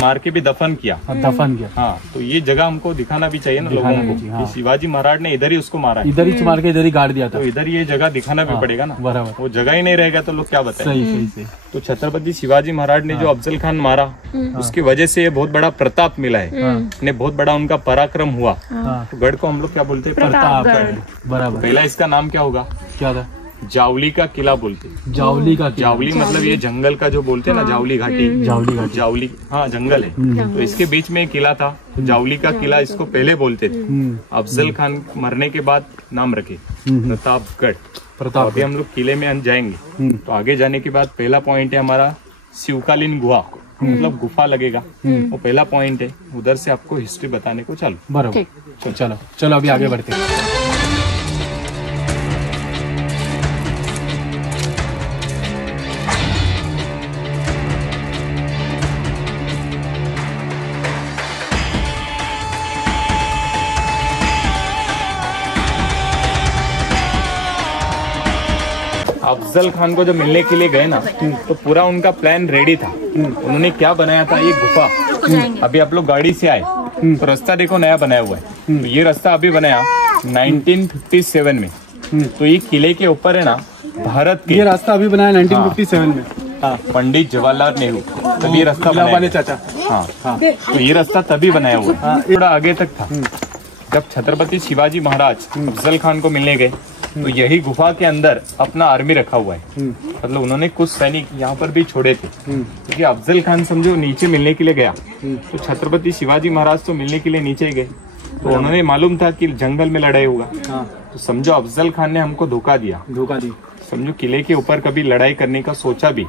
मार के भी दफन किया। हाँ, तो ये जगह हमको दिखाना भी चाहिए ना लोगों को। हाँ। शिवाजी महाराज ने इधर ही उसको मारा, इधर ही मार के इधर ही गाड़ दिया था, तो इधर ये जगह दिखाना भी पड़ेगा ना। बराबर, वो जगह ही नहीं रहेगा तो लोग क्या बताएं। सही। तो छत्रपति शिवाजी महाराज ने जो अफजल खान मारा, उसकी वजह से ये बहुत बड़ा प्रताप मिला है, ने बहुत बड़ा उनका पराक्रम हुआ। तो गढ़ को हम लोग क्या बोलते हैं? प्रतापगढ़। बराबर। पहला इसका नाम क्या होगा? क्या था? जावली का किला बोलते। जावली मतलब ये जंगल का जो बोलते हैं ना, जावली घाटी। जावली हाँ जंगल है, तो इसके बीच में एक किला था, तो जावली का किला इसको पहले बोलते थे। अफजल खान मरने के बाद नाम रखे प्रतापगढ़। अभी हम लोग किले में जाएंगे, तो आगे जाने के बाद पहला पॉइंट है हमारा शिवकालीन गुहा, मतलब गुफा लगेगा, वो पहला पॉइंट है। उधर से आपको हिस्ट्री बताने को चालू। बराबर, चलो अभी आगे बढ़ते हैं। अफजल खान को जब मिलने के लिए गए ना, तो पूरा उनका प्लान रेडी था। उन्होंने क्या बनाया था? ये गुफा। अभी आप लोग गाड़ी से आए तो रास्ता देखो नया बनाया हुआ है। तो ये रास्ता अभी बनाया 1957 में। तो ये किले के ऊपर है ना, भारत के, ये रास्ता अभी बनाया 1957 में। हाँ, पंडित जवाहरलाल नेहरू तभी रास्ता बनाया चाचा। हाँ, तो ये रास्ता तभी बनाया हुआ, थोड़ा आगे तक था। जब छत्रपति शिवाजी महाराज अफजल खान को मिलने गए, तो यही गुफा के अंदर अपना आर्मी रखा हुआ है। मतलब उन्होंने कुछ सैनिक यहाँ पर भी छोड़े थे, क्योंकि अफजल खान समझो नीचे मिलने के लिए गया, तो छत्रपति शिवाजी महाराज तो मिलने के लिए नीचे ही गए। तो उन्होंने मालूम था कि जंगल में लड़ाई होगा, तो समझो अफजल खान ने हमको धोखा दिया। समझो किले के ऊपर कभी लड़ाई करने का सोचा भी,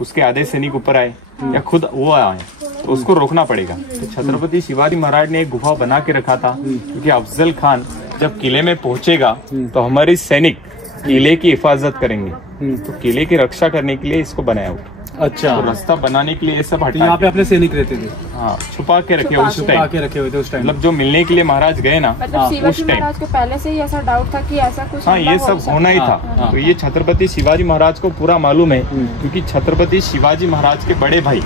उसके आधे सैनिक ऊपर आए या खुद वो आए, तो उसको रोकना पड़ेगा। तो छत्रपति शिवाजी महाराज ने एक गुफा बना के रखा था, क्योंकि अफजल खान जब किले में पहुंचेगा तो हमारे सैनिक किले की हिफाजत करेंगे, तो किले की रक्षा करने के लिए इसको बनाया हुआ। अच्छा, तो रास्ता बनाने के लिए ये सब हटा, यहाँ पे अपने सैनिक रहते थे। हाँ, छुपा के रखे उस टाइम, मतलब जो मिलने के लिए महाराज गए ना, उस टाइम को पहले से ही ऐसा डाउट था कि ऐसा कुछ, हाँ ये सब होना ही था। तो ये छत्रपति शिवाजी महाराज को पूरा मालूम है, क्योंकि छत्रपति शिवाजी महाराज के बड़े भाई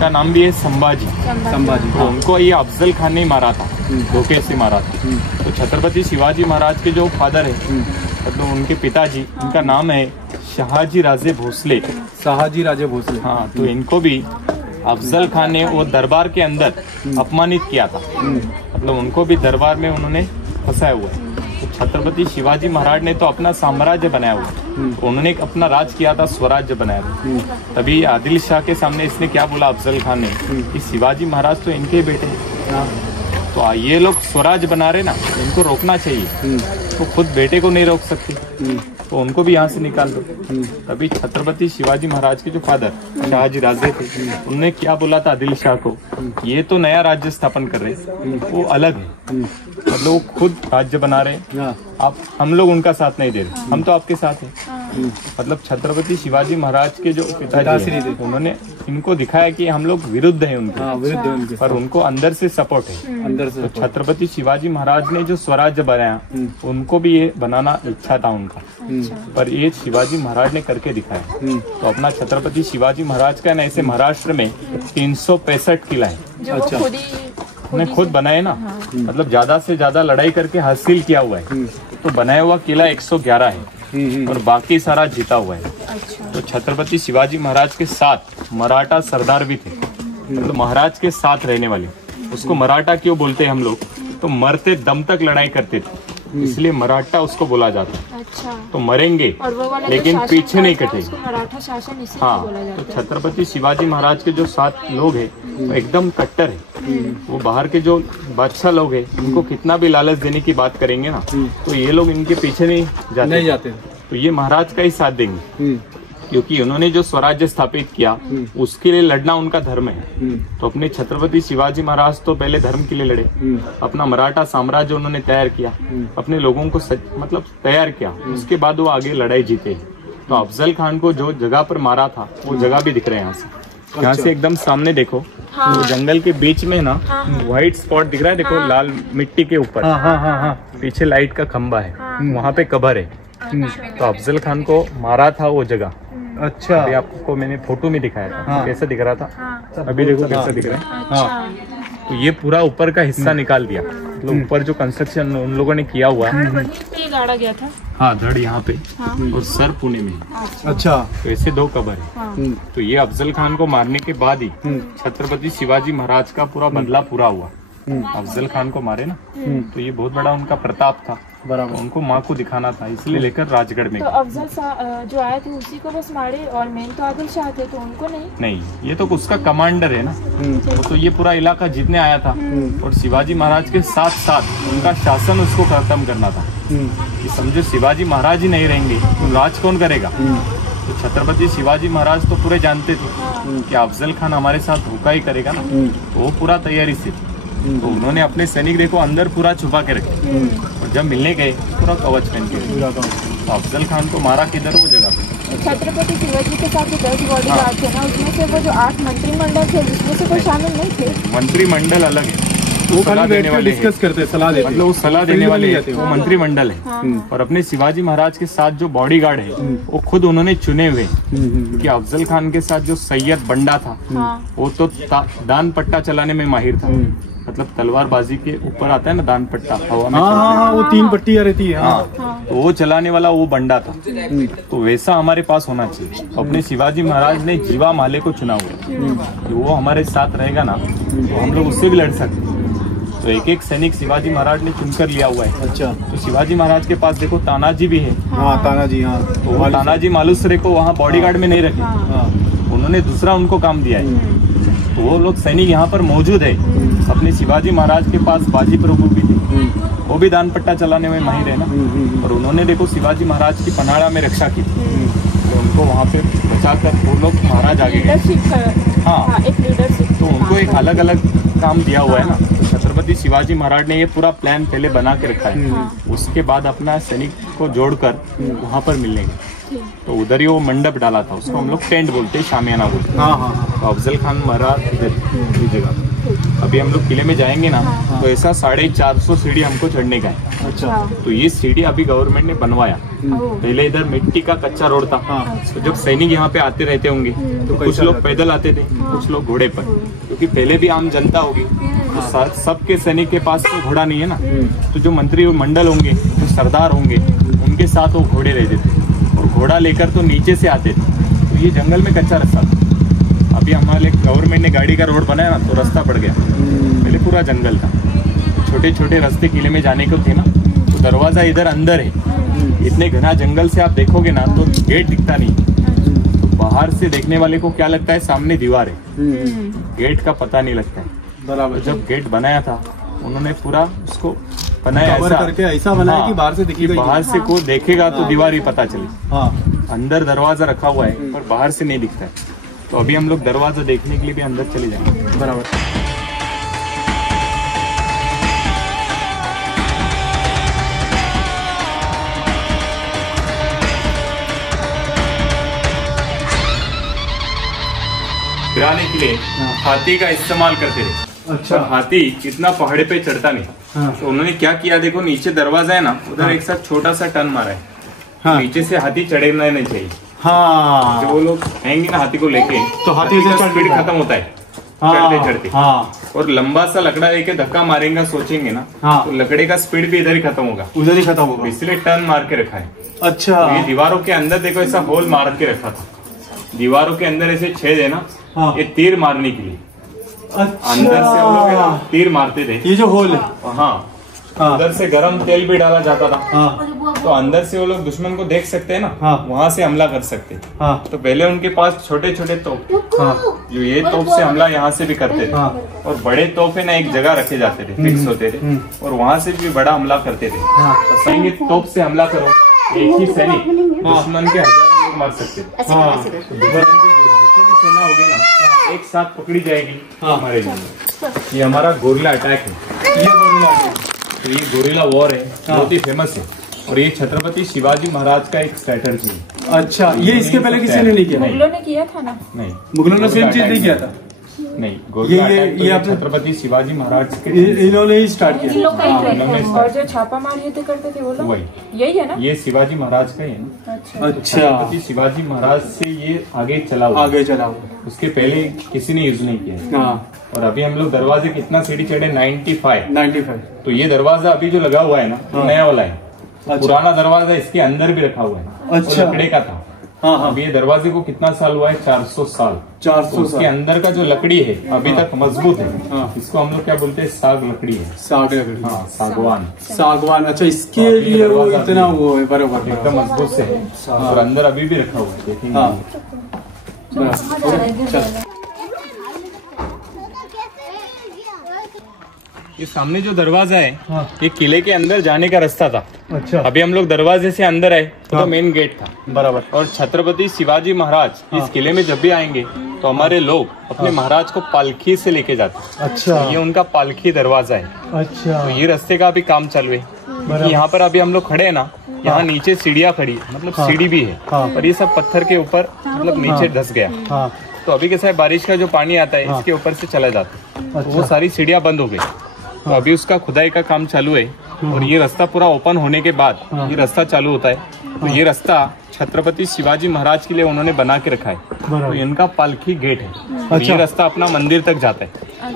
का नाम भी है संभाजी। तो उनको ये अफजल खान ने मारा था, धोखे से मारा था। तो छत्रपति शिवाजी महाराज के जो फादर है, मतलब उनके पिताजी, उनका नाम है शहाजी राजे भोसले। हाँ, तो इनको भी अफजल खान ने वो दरबार के अंदर अपमानित किया था, मतलब उनको भी दरबार में उन्होंने फंसाया हुआ है। तो छत्रपति शिवाजी महाराज ने तो अपना साम्राज्य बनाया हुआ, तो उन्होंने अपना राज किया था, स्वराज्य बनाया था। तभी आदिल शाह के सामने इसने क्या बोला अफजल खान ने, कि शिवाजी महाराज तो इनके बेटे हैं, तो ये लोग स्वराज बना रहे ना, इनको रोकना चाहिए। तो खुद बेटे को नहीं रोक सकते, तो उनको भी यहाँ से निकाल दो। तभी छत्रपति शिवाजी महाराज के जो फादर शाहजी राजे थे, उन्होंने क्या बोला था आदिल शाह को, ये तो नया राज्य स्थापन कर रहे, वो अलग है, मतलब वो खुद राज्य बना रहे, आप हम लोग उनका साथ नहीं दे रहे, हम तो आपके साथ हैं। मतलब छत्रपति शिवाजी महाराज के जो पिताजी थे, उन्होंने इनको दिखाया कि हम लोग विरुद्ध हैं उनके, पर उनको अंदर से सपोर्ट है, अंदर से। तो छत्रपति शिवाजी महाराज ने जो स्वराज्य बनाया, उनको भी ये बनाना इच्छा था उनका, पर ये शिवाजी महाराज ने करके दिखाया। तो अपना छत्रपति शिवाजी महाराज का ना, ऐसे महाराष्ट्र में 365 किला है, उन्हें खुद बनाए ना, मतलब ज्यादा से ज्यादा लड़ाई करके हासिल किया हुआ है। तो बनाया हुआ किला 111 है, और बाकी सारा जीता हुआ है। तो छत्रपति शिवाजी महाराज के साथ मराठा सरदार भी थे, मतलब महाराज के साथ रहने वाले, उसको मराठा क्यों बोलते हैं हम लोग, तो मरते दम तक लड़ाई करते थे, इसलिए मराठा उसको बोला जाता है। अच्छा। तो मरेंगे लेकिन पीछे नहीं कटेंगे, मराठा शासन। हाँ, तो छत्रपति शिवाजी महाराज के जो 7 लोग हैं, वो एकदम कट्टर है। वो बाहर के जो बादशाह लोग हैं, उनको कितना भी लालच देने की बात करेंगे ना, तो ये लोग इनके पीछे नहीं जाते। तो ये महाराज का ही साथ देंगे, क्योंकि उन्होंने जो स्वराज्य स्थापित किया, उसके लिए लड़ना उनका धर्म है। तो अपने छत्रपति शिवाजी महाराज तो पहले धर्म के लिए लड़े, अपना मराठा साम्राज्य उन्होंने तैयार किया, अपने लोगों को मतलब तैयार किया, उसके बाद वो आगे लड़ाई जीते। तो अफजल खान को जो जगह पर मारा था, वो जगह भी दिख रहे हैं यहाँ से एकदम सामने देखो। हाँ। तो जंगल के बीच में ना व्हाइट स्पॉट दिख रहा है, देखो लाल मिट्टी के ऊपर। पीछे लाइट का खंबा है, वहाँ पे कब्र है। तो अफजल खान को मारा था वो जगह। अच्छा, अभी आपको मैंने फोटो में दिखाया था। कैसा दिख रहा था? अभी देखो कैसा दिख रहा है। हाँ, तो ये पूरा ऊपर का हिस्सा निकाल दिया, मतलब ऊपर जो कंस्ट्रक्शन उन लोगों ने किया हुआ है। ये गाड़ा गया था। हाँ, धड़ यहाँ पे और सर पुणे में। अच्छा, तो ऐसे 2 कबर है। तो ये अफजल खान को मारने के बाद ही छत्रपति शिवाजी महाराज का पूरा बदला पूरा हुआ। अफजल खान को मारे ना, तो ये बहुत बड़ा उनका प्रताप था, बराबर उनको माँ को दिखाना था, इसलिए लेकर राजगढ़ में। तो अफजल जो आए थे उसी को बस मारे, और मेन तो आदिल शाह थे, तो उनको नहीं। ये तो उसका कमांडर है ना, तो ये पूरा इलाका जीतने आया था, और शिवाजी महाराज के साथ साथ उनका शासन उसको खत्म करना था। कि समझो शिवाजी महाराज ही नहीं रहेंगे तो राज कौन करेगा। तो छत्रपति शिवाजी महाराज तो पूरे जानते थे कि अफजल खान हमारे साथ धोखा ही करेगा ना, तो वो पूरा तैयारी से थे। तो उन्होंने अपने सैनिक देखो अंदर पूरा छुपा के रखे, और जब मिलने गए पूरा कवच पहन के। तो अफजल खान को मारा किधर, वो जगह पे। छत्रपति शिवाजी के साथ जो 10 बॉडीगार्ड थे ना, उसमें से वो जो 8 मंत्रिमंडल थे उसमें से कोई शामिल नहीं थे। मंत्रिमंडल अलग है, वो सलाह देने वाले डिस्कस करते, सलाह देते, मतलब वो सलाह देने वाले वो मंत्रिमंडल है। और अपने शिवाजी महाराज के साथ जो बॉडीगार्ड है वो खुद उन्होंने चुने हुए, कि अफजल खान के साथ जो सैयद बंडा था वो तो दान पट्टा चलाने में माहिर था, मतलब तलवारबाजी के ऊपर आता है ना दान पट्टा, हवा में। हाँ, वो 3 पट्टियां रहती है। हाँ, तो वो चलाने वाला वो बंडा था। तो वैसा हमारे पास होना चाहिए। अपने शिवाजी महाराज ने जीवा माले को चुना हुआ, कि वो हमारे साथ रहेगा ना तो हम लोग उससे भी लड़ सकते। तो एक सैनिक शिवाजी महाराज ने चुनकर लिया हुआ है। अच्छा, तो शिवाजी महाराज के पास देखो तानाजी भी है। हाँ, तानाजी। हाँ, तो वो तानाजी मालूसरे को वहाँ बॉडीगार्ड में नहीं रखे, उन्होंने दूसरा उनको काम दिया है। तो वो लोग सैनिक यहाँ पर मौजूद है। अपने शिवाजी महाराज के पास बाजी प्रभु भी थे, वो भी दान पट्टा चलाने में माहिर है ना, और उन्होंने देखो शिवाजी महाराज की पनाड़ा में रक्षा की, तो उनको वहाँ पे बचाकर वो लोग महाराज आगे गए। हाँ, एक लीडरशिप। तो उनको एक अलग अलग काम दिया हुआ है ना। तो छत्रपति शिवाजी महाराज ने ये पूरा प्लान पहले बना के रखा है, उसके बाद अपना सैनिक को जोड़कर वहाँ पर मिलने गए। तो उधर ही वो मंडप डाला था, उसको हम लोग टेंट बोलते हैं, शामियाना बोलते हैं। तो अफजल खान मरा इधर ये जगह। अभी हम लोग किले में जाएंगे ना, तो ऐसा 450 सीढ़ी हमको चढ़ने का है। अच्छा, तो ये सीढ़ी अभी गवर्नमेंट ने बनवाया, पहले इधर मिट्टी का कच्चा रोड था। तो जब सैनिक यहाँ पे आते रहते होंगे तो कुछ लोग पैदल आते थे, कुछ लोग घोड़े पर, क्योंकि पहले भी आम जनता होगी, तो सबके सैनिक के पास तो घोड़ा नहीं है ना। तो जो मंत्री मंडल होंगे, जो सरदार होंगे, उनके साथ वो घोड़े रहते थे, और घोड़ा लेकर तो नीचे से आते थे। तो ये जंगल में कच्चा रास्ता था। अभी हमारे गवर्नमेंट ने गाड़ी का रोड बनाया ना, तो रास्ता पड़ गया, पहले पूरा जंगल था। छोटे छोटे रास्ते किले में जाने को थे ना, तो दरवाजा इधर अंदर है। इतने घना जंगल से आप देखोगे ना तो गेट दिखता नहीं, तो बाहर से देखने वाले को क्या लगता है सामने दीवार है, गेट का पता नहीं लगता है। बराबर, जब गेट बनाया था उन्होंने पूरा उसको बनाया ऐसा बनाया कि बाहर से दिखेगा, बाहर से कोई देखेगा तो दीवार ही पता चले। अंदर दरवाजा रखा हुआ है पर बाहर से नहीं दिखता है। तो अभी हम लोग दरवाजा देखने के लिए भी अंदर चले जाएंगे। बराबर। गिराने के लिए हाथी का इस्तेमाल करते थे। अच्छा, हाथी इतना पहाड़ पे चढ़ता नहीं। हाँ। तो उन्होंने क्या किया, देखो नीचे दरवाजा है ना, उधर एक साथ छोटा सा टर्न मारा है। हाँ। नीचे से हाथी चढ़ना नहीं चाहिए। हाँ, जब वो लोग आएंगे ना हाथी को लेके, तो हाथी का स्पीड खत्म होता है चढ़ते चढ़ते। हाँ। और लंबा सा लकड़ा लेके धक्का मारेंगे सोचेंगे ना, हाँ। तो लकड़े का स्पीड भी इधर ही खत्म होगा, उधर ही खत्म होगा, इसलिए टर्न मार के रखा है। अच्छा, तो ये दीवारों के अंदर देखो ऐसा होल मार के रखा था, दीवारों के अंदर ऐसे छेद है ना। हाँ। ये तीर मारने के लिए। अच्छा। अंदर से हम लोग तीर मारते थे, ये जो होल है। हाँ, उधर से गरम तेल भी डाला जाता था। हाँ। तो अंदर से वो लोग दुश्मन को देख सकते हैं ना। हाँ। वहाँ से हमला कर सकते। हाँ। तो पहले उनके पास छोटे छोटे तोप। हाँ। जो ये तोप से हमला यहाँ से भी करते थे। हाँ। और बड़े तोपे ना एक जगह रखे जाते थे, फिक्स होते थे, और वहाँ से भी बड़ा हमला करते थे। हाँ। तो सैनिक तोप से हमला करो, एक ही सैनिक दुश्मन के हजारों लोग मार सकते थे। सेना होगी ना, एक साथ पकड़ी जाएगी। हाँ। हमारे ये हमारा गोरिल्ला अटैक है। ये गोरिल्ला अटैक, तो ये गोरिल्ला वॉर है। हाँ। बहुत ही फेमस है, और ये छत्रपति शिवाजी महाराज का एक स्ट्रैटेजी है। अच्छा, ये इसके पहले किसी ने नहीं किया? मुगलों ने किया था ना? नहीं, मुगलों ने सेम चीज नहीं किया था। नहीं, गोभी का आटा तो ये आपने- छत्रपति शिवाजी महाराज के इन्होंने ही स्टार्ट इन किया। लोग का ही ट्रेंड है। इन्होंने और जो छापा मार युद्ध करते थे वो लोग वही, यही है ना। ये शिवाजी महाराज का ही है ना। अच्छा अच्छा, छत्रपति शिवाजी महाराज से ये आगे चला हुआ, आगे चला हुआ। उसके पहले किसी ने यूज नहीं किया है। हाँ, और अभी हम लोग दरवाजे कितना सीढ़ी चढ़े, 95। 95। तो ये दरवाजा अभी जो लगा हुआ है ना, वो नया वाला है। अच्छा। पुराना दरवाजा इसके अंदर भी रखा हुआ है, अच्छा। वो लकड़े का था। हाँ हाँ, अब ये दरवाजे को कितना साल हुआ है, 400 साल। 400 उसके साल। अंदर का जो लकड़ी है अभी तक मजबूत है। हाँ। इसको हम लोग क्या बोलते हैं, साग लकड़ी है। साग लकड़ी। हाँ, सागवान, सागवान। अच्छा, इसके तो लिए वो दरवाजा इतना वो है, बराबर एकदम मजबूत से है। और अंदर अभी भी रखा हुआ है, देखेंगे। हाँ, ये सामने जो दरवाजा है, हाँ। ये किले के अंदर जाने का रास्ता था। अच्छा, अभी हम लोग दरवाजे से अंदर आए तो हाँ। मेन गेट था। बराबर। और छत्रपति शिवाजी महाराज इस किले में जब भी आएंगे तो हमारे लोग अपने महाराज को पालकी से लेके जाते हैं। अच्छा, ये उनका पालकी दरवाजा है। अच्छा, तो ये रास्ते का अभी काम चालू है, क्योंकि यहाँ पर अभी हम लोग खड़े हैं ना, यहाँ नीचे सीढ़ियाँ खड़ी है, मतलब हाँ। सीढ़ी भी है, हाँ। और ये सब पत्थर के ऊपर मतलब नीचे धस गया। हाँ, तो अभी कैसा है, बारिश का जो पानी आता है इसके ऊपर से चला जाता है, तो वो अच्छा, सारी सीढ़ियाँ बंद हो गई। तो अभी उसका खुदाई का काम चालू है, और ये रास्ता पूरा ओपन होने के बाद ये रास्ता चालू होता है। तो ये रास्ता छत्रपति शिवाजी महाराज के लिए उन्होंने बना के रखा है। तो बराबर। इनका पालकी गेट है। और अच्छा। ये रास्ता अपना मंदिर तक जाता है,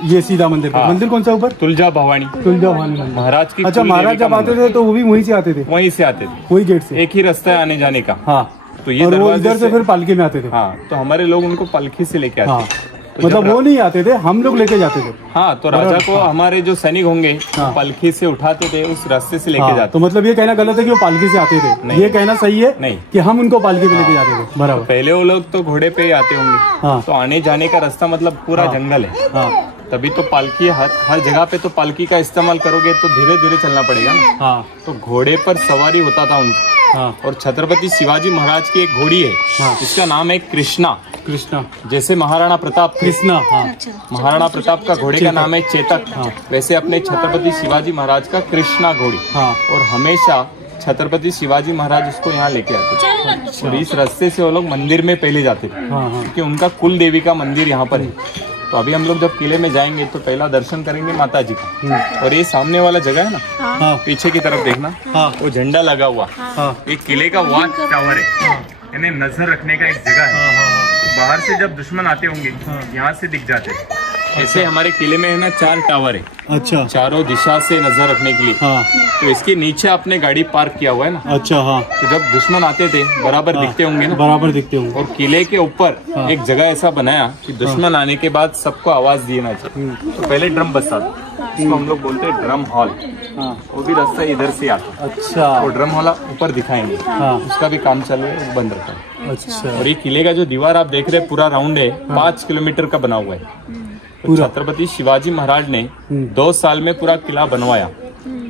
ये सीधा मंदिर पे। हाँ। मंदिर कौन सा ऊपर? तुलजा भवानी तुलजा भवानी मंदिर। महाराज की अच्छा, कुल महाराज देवी का जब आते मंदिर। थे तो वो भी वहीं से आते थे, वहीं से आते थे, वही गेट से। एक ही रास्ता है आने जाने का। हाँ, तो ये और वो दरवाजे इधर से फिर पालकी में आते थे। हाँ, तो हमारे लोग उनको पालकी से लेके आते हाँ, हैं। तो मतलब जब वो नहीं आते थे, हम लोग लेके जाते थे। हाँ, तो राजा को हमारे जो सैनिक होंगे हाँ। पालकी से उठाते थे, उस रास्ते से लेके हाँ, जाते। तो मतलब ये कहना गलत है कि वो पालकी से आते थे, नहीं। ये कहना सही है नहीं। कि हम उनको पालकी में लेके जाते थे। बराबर। पहले वो लोग तो घोड़े पे ही आते होंगे। हाँ। तो आने जाने का रास्ता मतलब पूरा हाँ। जंगल है। हाँ, तभी तो पालकी हर जगह पे तो पालकी का इस्तेमाल करोगे तो धीरे धीरे चलना पड़ेगा ना। हाँ, तो घोड़े पर सवारी होता था उनका। हाँ, और छत्रपति शिवाजी महाराज की एक घोड़ी है, हाँ। इसका नाम है कृष्णा। कृष्णा, जैसे महाराणा प्रताप थे, कृष्णा। हाँ, महाराणा प्रताप का घोड़े का नाम है चेतक। हाँ। वैसे अपने छत्रपति शिवाजी महाराज का कृष्णा घोड़ी। हाँ, और हमेशा छत्रपति शिवाजी महाराज उसको यहाँ लेके आते थे। और इस रास्ते से वो लोग मंदिर में पहले जाते थे, हाँ, हाँ, क्योंकि उनका कुल देवी का मंदिर यहाँ पर है। तो अभी हम लोग जब किले में जाएंगे तो पहला दर्शन करेंगे माता जी का। और ये सामने वाला जगह है ना, हाँ, पीछे की तरफ देखना, हाँ, वो झंडा लगा हुआ, हाँ, एक किले का वॉच टावर है, यानी नजर रखने का एक जगह है। तो बाहर से जब दुश्मन आते होंगे यहाँ से दिख जाते हैं। ऐसे हमारे किले में है ना 4 टावर है, अच्छा, चारों दिशा से नजर रखने के लिए। हाँ, तो इसके नीचे आपने गाड़ी पार्क किया हुआ है ना, अच्छा, हाँ, तो जब दुश्मन आते थे बराबर दिखते होंगे ना। बराबर दिखते होंगे। और किले के ऊपर एक जगह ऐसा बनाया कि दुश्मन आने के बाद सबको आवाज देना चाहिए। तो पहले ड्रम बजता था, इसको हम लोग बोलते हैं ड्रम हॉल। हाँ, वो भी रास्ता इधर से आता है, अच्छा, वो ड्रम हॉल ऊपर दिखाएंगे, हाँ, उसका भी काम चालू है, वो बंद रखा है। अच्छा, और ये किले का जो दीवार आप देख रहे हैं पूरा राउंड है, 5 किलोमीटर का बना हुआ है। तो पूरा? छत्रपति शिवाजी महाराज ने 2 साल में पूरा किला बनवाया।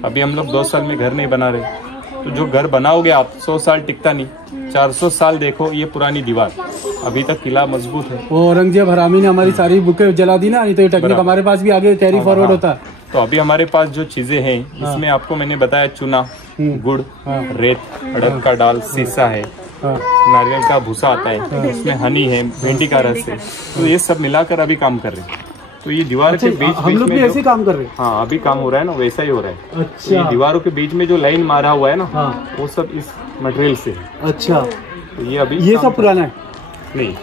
अभी हम लोग 2 साल में घर नहीं बना रहे, तो जो घर बनाओगे आप 100 साल टिकता नहीं। 400 साल देखो ये पुरानी दीवार, अभी तक किला मजबूत है। वो औरंगजेब हरामी ने हमारी सारी बुकें जला दी ना, नहीं तो ये टेक्निक हमारे पास भी आगे कैरी फॉरवर्ड होता है। तो अभी हमारे पास जो चीजें हैं इसमें आपको मैंने बताया चूना, गुड़, रेत, अड़द का डाल, सीसा है, हाँ, नारियल का भूसा आता है, इसमें हनी है, भिंडी का रस है। तो ये सब मिलाकर अभी काम कर रहे हैं। तो ये दीवार के बीच हम लोग भी ऐसे काम कर रहे हैं। हाँ, अभी काम हो रहा है ना, वैसा ही हो रहा है। तो अच्छा, ये दीवारों के बीच में जो लाइन मारा हुआ है ना, हाँ, वो सब इस मटेरियल से है। अच्छा, तो ये अभी ये काम सब पुराना है। नहीं,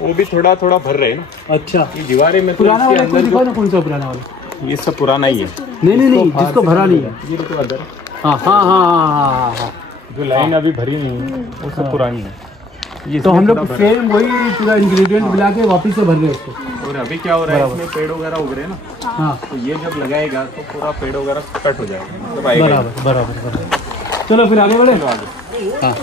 वो भी थोड़ा थोड़ा भर रहे हैं ना अच्छा, ये दीवारें में। तो पुराना इसके वाला कोई अंदर दिखाओ ना, कौन सा पुराना वाला? ये सब पुराना ही है। नहीं, जिसको भरा नहीं है। ये देखो अंदर हाँ, हाँ, हाँ, हाँ, हाँ, जो लाइन अभी भरी नहीं है वो सब पुरानी है। ये तो हम इसमें लोग थोड़ा भरा सेम वही पूरा इंग्रेडिएंट मिला के वापस से भर रहे हैं उसको। है। और अभी क्या हो रहा है, इसमें पेड़ वगैरह उग रहे हैं ना, हाँ, तो ये जब लगाएगा तो पूरा पेड़ वगैरह कट हो जाएगा, मतलब आएगा ही। बराबर, बराबर, बराबर। चलो फिर आगे बढ़े। हाँ,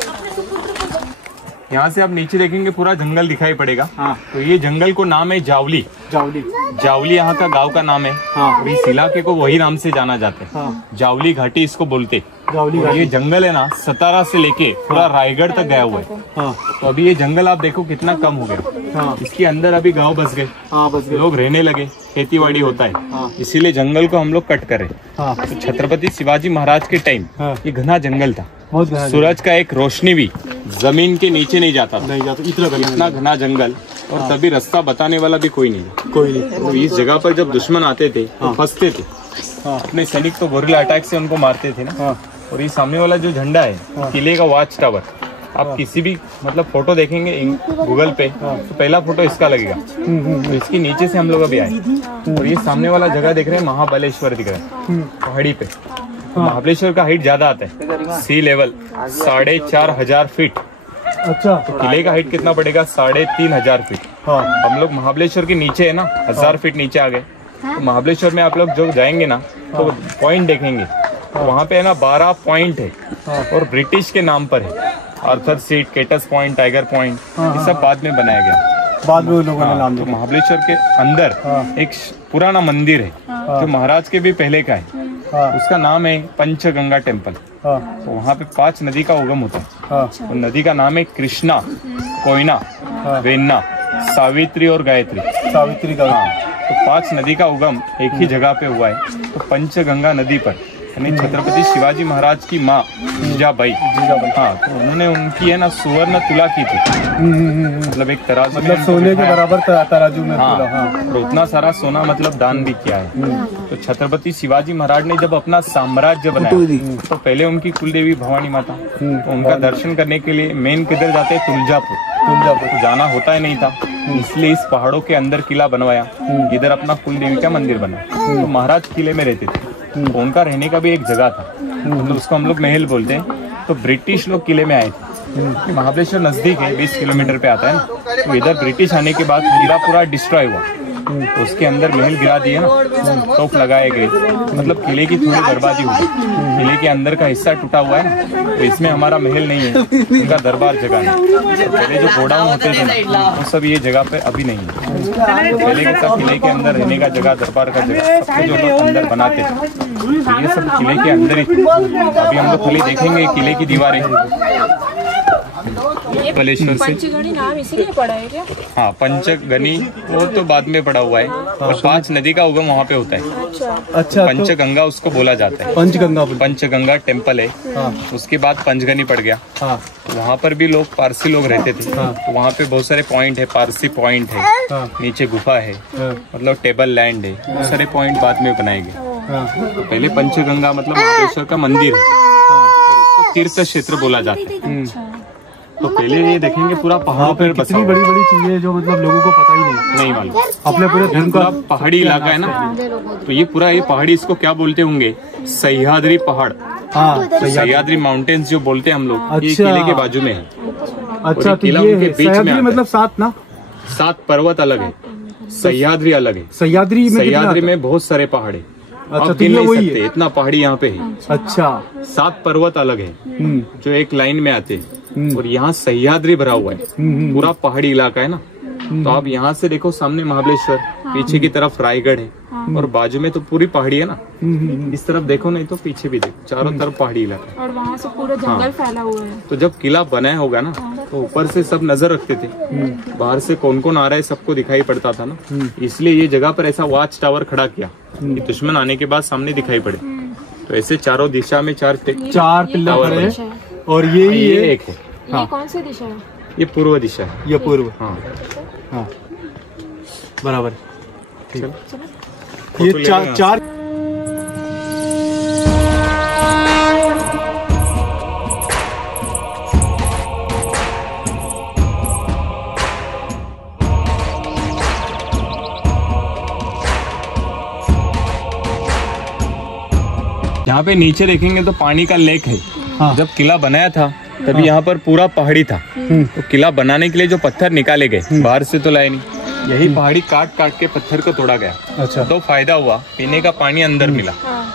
यहाँ से आप नीचे देखेंगे पूरा जंगल दिखाई पड़ेगा। हाँ, तो ये जंगल को नाम है जावली। जावली। जावली यहाँ का गांव का नाम है। हाँ, और इस इलाके को वही नाम से जाना जाता है, हाँ, जावली घाटी इसको बोलते। जावली और ये घाटी। जंगल है ना, सतारा से लेके पूरा रायगढ़ तक गया हुआ है। हाँ, तो अभी ये जंगल आप देखो कितना कम हो गया। हाँ, इसके अंदर अभी गांव बस गए, हाँ, बस गए। लोग रहने लगे, खेतीबाड़ी होता है, हाँ, इसीलिए जंगल को हम लोग कट करें। हाँ, तो छत्रपति शिवाजी महाराज के टाइम हाँ, ये घना जंगल था, बहुत घना सूरज का एक रोशनी भी जमीन के नीचे नहीं जाता था, नहीं जाता, इतना घना इतना घना जंगल। और तभी रास्ता बताने वाला भी कोई नहीं। तो इस जगह पर जब दुश्मन आते थे तो फंसते थे। अपने सैनिक तो गोरिल्ला अटैक से उनको मारते थे ना। और ये सामने वाला जो झंडा है किले का वॉच टावर, आप किसी भी मतलब फोटो देखेंगे गूगल पे तो पहला फोटो इसका लगेगा। तो इसके नीचे से हम लोग अभी आए और ये सामने वाला जगह देख रहे हैं महाबलेश्वर दिख रहा है पहाड़ी पे। महाबलेश्वर का हाइट ज्यादा आता है, सी लेवल 4,500 फीट। अच्छा, तो किले का हाइट कितना पड़ेगा? 3,500 फीट। हम लोग महाबलेश्वर के नीचे है ना, 1000 फीट नीचे आ गए। तो महाबलेश्वर में आप लोग जो जाएंगे ना तो पॉइंट देखेंगे, तो वहाँ पे है ना 12 पॉइंट है और ब्रिटिश के नाम पर है। Arthur seat, Kate's point, tiger point, ये सब बाद में बनाया गया, बाद में लोगों ने नाम दिया। तो महाबलेश्वर के अंदर एक पुराना मंदिर है जो महाराज के भी पहले का है, उसका नाम है पंचगंगा टेम्पल। तो वहाँ पे 5 नदी का उगम होता है। तो नदी का नाम है कृष्णा, कोयना, वेन्ना, सावित्री और गायत्री। सावित्री का, तो 5 नदी का उगम एक ही जगह पे हुआ है। तो पंचगंगा नदी पर यानी छत्रपति शिवाजी महाराज की माँ जीजाबाई, हाँ, तो उन्होंने उनकी है ना सुवर्ण तुला की थी। मतलब एक तराजू, मतलब सोने के बराबर तराजू में। और उतना सारा सोना मतलब दान भी किया है। तो छत्रपति शिवाजी महाराज ने जब अपना साम्राज्य बनाया तो पहले उनकी कुलदेवी भवानी माता, तो उनका दर्शन करने के लिए मेन किधर जाते? तुलजापुर। तो जाना होता ही नहीं था, इसलिए इस पहाड़ों के अंदर किला बनवाया, इधर अपना कुलदेवी का मंदिर बना। तो महाराज किले में रहते थे, तो उनका रहने का भी एक जगह था, तो उसको हम लोग महल बोलते हैं। तो ब्रिटिश लोग किले में आए थे। महाबलेश्वर नजदीक है, 20 किलोमीटर पे आता है ना। तो इधर ब्रिटिश आने के बाद किला पूरा डिस्ट्रॉय हुआ, तो उसके अंदर महल गिरा दिए ना, तोप लगाए गए, मतलब किले की थोड़ी बर्बादी हुई। किले के अंदर का हिस्सा टूटा हुआ है ना, तो इसमें हमारा महल नहीं है, उनका दरबार जगह है। तो पहले जो गोडाउन होते थे ना वो सब ये जगह पे अभी नहीं है। पहले के सब किले के अंदर रहने का जगह, दरबार का जगह, सब कुछ जो लोग अंदर बनाते थे, तो ये सब किले के अंदर ही। अभी हम लोग खाली देखेंगे किले की दीवारें। बलेश्वर से पंचगनी नाम इसीलिए पड़ा है क्या? हाँ, पंचगनी वो तो बाद में पड़ा हुआ है, और 5 नदी का उगम वहाँ पे होता है। अच्छा, पंचगंगा उसको बोला जाता है। पंचगंगा टेम्पल है। उसके बाद पंचगनी पड़ गया। वहाँ पर भी लोग पारसी लोग रहते थे। तो वहाँ पे बहुत सारे पॉइंट है, पारसी पॉइंट है, नीचे गुफा है, मतलब टेबल लैंड है, बहुत सारे पॉइंट बाद में बनाए गए। तो पहले पंचगंगा मतलब महाबलेश्वर का मंदिर है, तीर्थ क्षेत्र बोला जाता है। तो पहले ये देखेंगे पूरा पहाड़ों पर बसा हुआ है। बड़ी चीजें जो मतलब लोगों को पता ही नहीं मालूम। अपने पूरे धर्म का पहाड़ी इलाका है ना, तो ये पूरा ये पहाड़ी, इसको क्या बोलते होंगे? सह्याद्री पहाड़। सह्याद्री माउंटेन्स जो बोलते हैं हम लोग, ये किले के बाजू में है। अच्छा, किला उनके बीच में मतलब 7 पर्वत अलग है, सह्याद्री अलग है। सह्याद्री में बहुत सारे पहाड़ है। अच्छा, आप गिन नहीं सकते, इतना पहाड़ी यहाँ पे है। अच्छा, 7 पर्वत अलग है जो एक लाइन में आते हैं, और यहाँ सह्याद्री भरा हुआ है, पूरा पहाड़ी इलाका है ना। तो आप यहाँ से देखो, सामने महाबलेश्वर, पीछे की तरफ रायगढ़ है, और बाजू में तो पूरी पहाड़ी है ना। इस तरफ देखो, नहीं तो पीछे भी देखो, चारों तरफ पहाड़ी इलाका, और वहाँ से पूरा जंगल फैला हुआ है। तो जब किला बनाया होगा ना, तो ऊपर से सब नजर रखते थे, बाहर से कौन कौन आ रहा है सबको दिखाई पड़ता था ना। इसलिए ये जगह पर ऐसा वॉच टावर खड़ा किया कि दुश्मन आने के बाद सामने दिखाई पड़े। तो ऐसे चारों दिशा में 4 पिल्लर खड़े हैं, और ये एक है। ये कौन सी दिशा है? ये पूर्व दिशा है। ये पूर्व, हाँ, बराबर। ये 4 यहाँ पे नीचे देखेंगे तो पानी का लेक है। जब किला बनाया था तभी यहाँ पर पूरा पहाड़ी था। तो किला बनाने के लिए जो पत्थर निकाले गए, बाहर से तो लाए नहीं, यही पहाड़ी काट काट के पत्थर को तोड़ा गया। अच्छा, तो फायदा हुआ, पीने का पानी अंदर मिला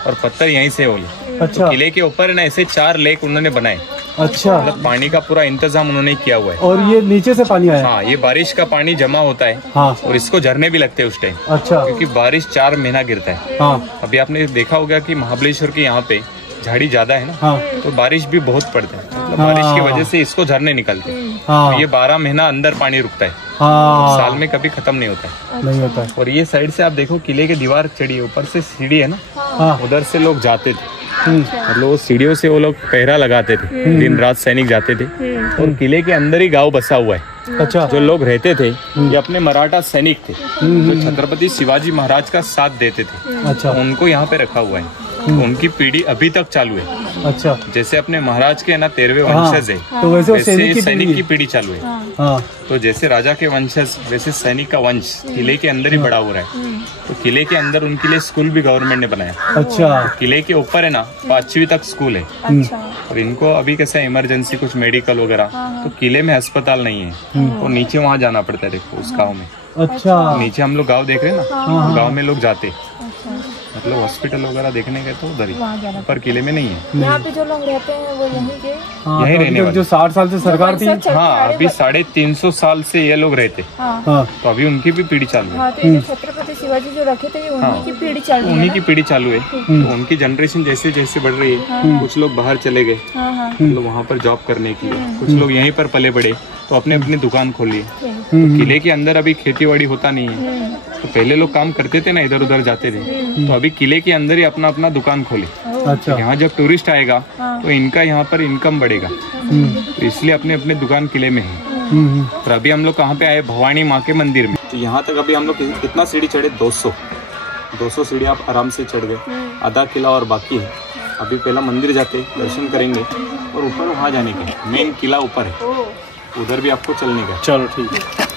और पत्थर यहीं से होले। अच्छा, तो किले के ऊपर ना ऐसे 4 लेक उन्होंने बनाए। अच्छा, मतलब पानी का पूरा इंतजाम उन्होंने किया हुआ है। और ये नीचे से पानी आया? हाँ, ये बारिश का पानी जमा होता है। हाँ, और इसको झरने भी लगते हैं उस टाइम। अच्छा, क्योंकि बारिश 4 महीना गिरता है। हाँ, अभी आपने देखा होगा कि महाबलेश्वर के यहाँ पे झाड़ी ज्यादा है ना। हाँ, तो बारिश भी बहुत पड़ता है, मतलब बारिश की वजह से इसको झरने निकलते हैं। हाँ, तो ये 12 महीना अंदर पानी रुकता है। हाँ, साल में कभी खत्म नहीं होता है। नहीं होता है। और ये साइड से आप देखो, किले की दीवार चढ़ी है, ऊपर से सीढ़ी है ना। हाँ, उधर से लोग जाते थे, मतलब सीढ़ियों से वो लोग पहरा लगाते थे, दिन रात सैनिक जाते थे। और किले के अंदर ही गांव बसा हुआ है, अच्छा। जो लोग रहते थे ये अपने मराठा सैनिक थे जो छत्रपति शिवाजी महाराज का साथ देते थे। अच्छा। उनको यहाँ पे रखा हुआ है। तो उनकी पीढ़ी अभी तक चालू है। अच्छा। जैसे अपने महाराज के ना 13वें वंशज है, तो वैसे सैनिक की पीढ़ी चालू है। हाँ। तो जैसे राजा के वंशज वैसे सैनिक का वंश किले के अंदर ही बड़ा हो रहा है। तो किले के अंदर उनके लिए स्कूल भी गवर्नमेंट ने बनाया। अच्छा। किले के ऊपर है ना 5वीं तक स्कूल है। अच्छा। और इनको अभी कैसा इमरजेंसी कुछ मेडिकल वगैरह, तो किले में अस्पताल नहीं है, तो नीचे वहाँ जाना पड़ता है। देखो उस गाँव में, अच्छा, नीचे हम लोग गाँव देख रहे हैं ना, गाँव में लोग जाते मतलब हॉस्पिटल वगैरह देखने गए तो उधर ही, पर किले में नहीं है। यहाँ पे जो लोग रहते हैं वो यहीं के यहीं रहने वाले जो 60 साल से सरकार थी। हाँ, अभी 350 साल से ये लोग रहते। हाँ। तो अभी उनकी भी पीढ़ी चालू है। हाँ, तो ये जो छत्रपति शिवाजी जो रखे थे ये उन्हीं की पीढ़ी चालू है। उन्हीं की पीढ़ी चालू है। तो उनकी जनरेशन जैसे जैसे बढ़ रही है, कुछ लोग बाहर चले गए मतलब वहाँ पर जॉब करने के लिए, कुछ लोग यहीं पर पले बड़े तो अपने अपनी दुकान खोल लिए। तो किले के अंदर अभी खेतीबाड़ी होता नहीं है, तो पहले लोग काम करते थे ना, इधर उधर जाते थे। तो अभी किले के अंदर ही अपना अपना दुकान खोले। अच्छा। यहाँ जब टूरिस्ट आएगा तो इनका यहाँ पर इनकम बढ़ेगा, तो इसलिए अपने अपने दुकान किले में है। और अभी हम लोग कहाँ पे आए, भवानी माँ के मंदिर में। तो यहाँ तक अभी हम लोग कितना सीढ़ी चढ़े, 200 सीढ़ी आप आराम से चढ़ गए। आधा किला और बाकी है। अभी पहला मंदिर जाते दर्शन करेंगे और ऊपर वहाँ जाने का मेन किला ऊपर है, उधर भी आपको चलने का। चलो ठीक है।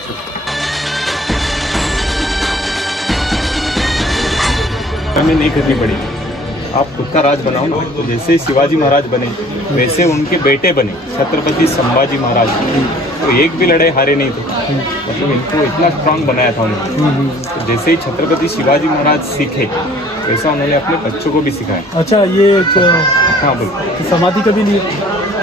हमें नहीं करनी पड़ेगी, आप खुद का राज बनाओ ना। तो जैसे शिवाजी महाराज बने वैसे उनके बेटे बने छत्रपति संभाजी महाराज। तो एक भी लड़ाई हारे नहीं थे, मतलब इनको इतना स्ट्रांग बनाया था उन्होंने। तो जैसे ही छत्रपति शिवाजी महाराज सीखे वैसा उन्होंने अपने बच्चों को भी सिखाया। अच्छा, ये हाँ बोलो, समाधि कभी ली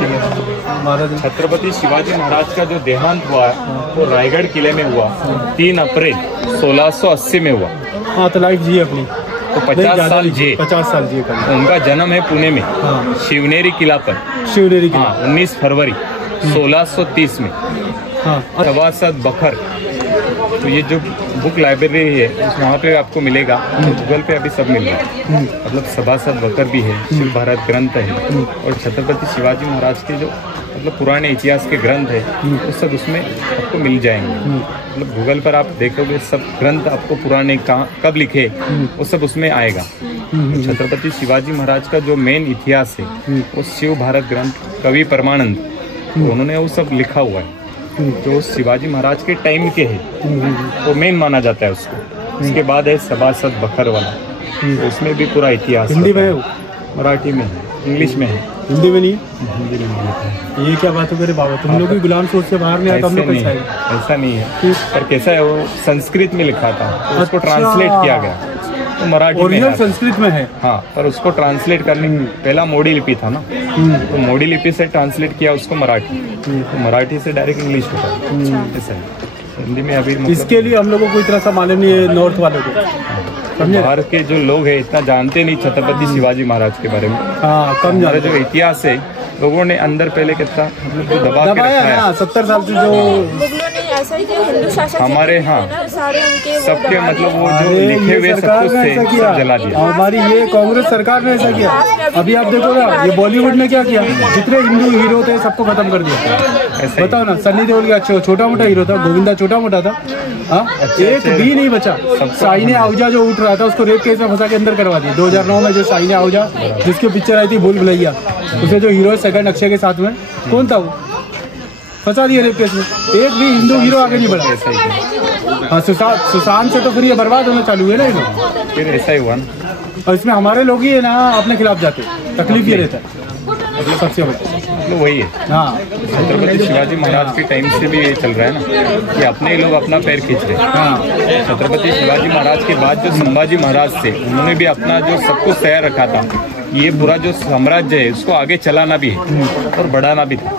महाराज? छत्रपति शिवाजी महाराज का जो देहांत हुआ वो रायगढ़ किले में हुआ 3 अप्रैल 1680 में हुआ। हाँ, तो लाइफ जी अपनी तो 50 साल जी। 50 साल जी कर। उनका जन्म है पुणे में, शिवनेरी किला पर। शिवनेरी किला। हाँ, 19 फरवरी 1630 में। हाँ। सभासद बखर। तो ये जो बुक लाइब्रेरी है वहाँ पे आपको मिलेगा, गूगल पे अभी सब मिल रहा है। मतलब सभासद बखर भी है, शिव भारत ग्रंथ है, और छत्रपति शिवाजी महाराज के जो मतलब पुराने इतिहास के ग्रंथ है वो सब उसमें आपको मिल जाएंगे। मतलब गूगल पर आप देखोगे सब ग्रंथ आपको पुराने कब लिखे वो सब उसमें आएगा। तो छत्रपति शिवाजी महाराज का जो मेन इतिहास है वो शिव भारत ग्रंथ कवि परमानंद, तो उन्होंने वो सब लिखा हुआ है जो शिवाजी महाराज के टाइम के है, वो मेन माना जाता है उसको। उसके बाद है सभासद बखर वाला, तो उसमें भी पूरा इतिहास। हिंदी में है वो? मराठी में है, इंग्लिश में है। हिंदी में नहीं है? हिंदी में नहीं है। ये क्या बात है मेरे बाबा, तुम लोग भी गुलाम सोच से बाहर नहीं आए, हम लोग कैसा है? ऐसा नहीं है, पर कैसा है वो संस्कृत में लिखा था, तो उसको ट्रांसलेट किया गया, तो मराठी में संस्कृत में है। हाँ, पर उसको ट्रांसलेट करने पहला मोडी लिपि था ना, तो मोडी लिपि से ट्रांसलेट किया उसको मराठी, तो मराठी से डायरेक्ट इंग्लिश होता है। ऐसा है हिंदी में अभी मतलब इसके लिए हम लोगों को इतना सा मालूम नहीं है, नॉर्थ वालों को। बाहर के जो लोग हैं इतना जानते नहीं छत्रपति शिवाजी महाराज के बारे में। हाँ, कम हमारा जो इतिहास है लोगों ने अंदर पहले कितना मतलब दबा के रखा है। 70 साल से जो मुगलों ने ऐसा ही किया, हिंदू शासक हमारे सारे उनके सबके मतलब वो जो लिखे हुए सब कुछ थे सब जला दिया। हमारी ये कांग्रेस सरकार ने ऐसा किया। अभी आप देखो ना, ये बॉलीवुड ने क्या किया, जितने हिंदू हीरो थे सबको खत्म कर दिया। बताओ ना, सन्नी देओल का छोटा मोटा हीरो था, गोविंदा छोटा मोटा था, एक भी नहीं बचा। शाहीन आहूजा जो उठ रहा था उसको रेप केस में फंसा के अंदर करवा दिया। 2009 में जो शाहीन आहूजा जिसकी पिक्चर आई थी भूल भुलैया, उसे जो हीरो सेकंड अक्षय के साथ में कौन था वो, फंसा दिया रेप केस में। एक भी हिंदू हीरो आगे नहीं बढ़ा। हाँ, सुशांत से तो फिर ये बर्बाद होना चालू हुए ना ये लोग, फिर ऐसा ही हुआ ना। और इसमें हमारे लोग ही है ना अपने खिलाफ जाते, तकलीफ ये रहता है सबसे बड़ा, मतलब वही है। हाँ, छत्रपति शिवाजी महाराज के टाइम से भी ये चल रहा है ना कि अपने लोग अपना पैर खींच रहे हैं। हाँ, छत्रपति शिवाजी महाराज के बाद जो संभाजी महाराज थे उन्होंने भी अपना जो सब कुछ तैयार रखा था, ये पूरा जो साम्राज्य है उसको आगे चलाना भी है और बढ़ाना भी था।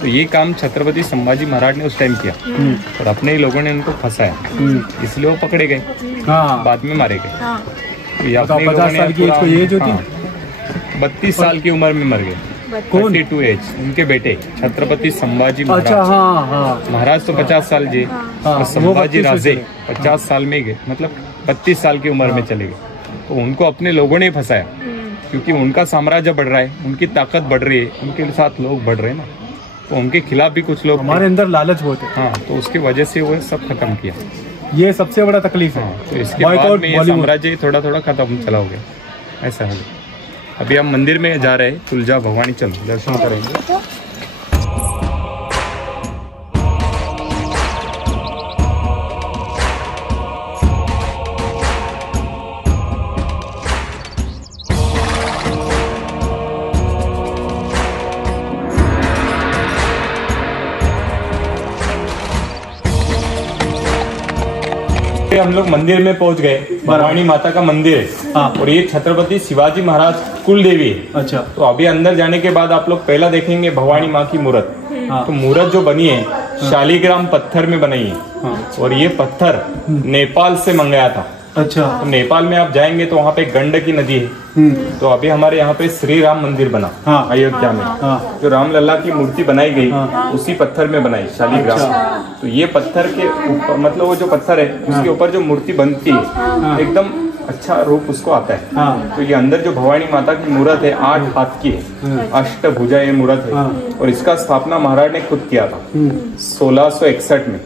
तो ये काम छत्रपति संभाजी महाराज ने उस टाइम किया और अपने ही लोगों ने उनको फंसाया, इसलिए वो पकड़े गए, बाद में मारे गए। तो ये अपने लोगों ने 32 साल की उम्र में मर गए। 42 एज उनके बेटे छत्रपति संभाजी महाराज। महाराज तो 50 साल जी, और संभाजी राजे 50 साल में गए, मतलब 32 साल की उम्र में चले गए। तो उनको अपने लोगों ने फंसाया, क्योंकि उनका साम्राज्य बढ़ रहा है, उनकी ताकत बढ़ रही है, उनके साथ लोग बढ़ रहे हैं ना, तो उनके खिलाफ भी कुछ लोग हमारे अंदर लालच बहुत है। हाँ, तो उसकी वजह से वो सब खत्म किया। ये सबसे बड़ा तकलीफ है। तो इसके बाद में ये साम्राज्य थोड़ा थोड़ा खत्म चला हो गया, ऐसा है। अभी हम मंदिर में जा रहे हैं, तुलजा भवानी, चलो दर्शन करेंगे। हम लोग मंदिर में पहुंच गए। भवानी माता का मंदिर है। हाँ। और ये छत्रपति शिवाजी महाराज कुल देवी है। अच्छा। तो अभी अंदर जाने के बाद आप लोग पहला देखेंगे भवानी माँ की मूर्त। हाँ। तो मूर्त जो बनी है शालिग्राम पत्थर में बनाई है। हाँ। और ये पत्थर नेपाल से मंगाया था। अच्छा। तो नेपाल में आप जाएंगे तो वहाँ पे गंडकी नदी है। तो अभी हमारे यहाँ पे श्री राम मंदिर बना। हाँ। अयोध्या में। हाँ। जो राम लल्ला की मूर्ति बनाई गई। हाँ। उसी पत्थर में बनाई, शालिग्राम। तो ये पत्थर के ऊपर, मतलब वो जो पत्थर है उसके ऊपर जो मूर्ति बनती है एकदम अच्छा रूप उसको आता है। हाँ। तो ये अंदर जो भवानी माता की मूर्त है 8 हाथ की है, अष्टभुजा ये मूर्त है। और इसका स्थापना महाराज ने खुद किया था 1661 में।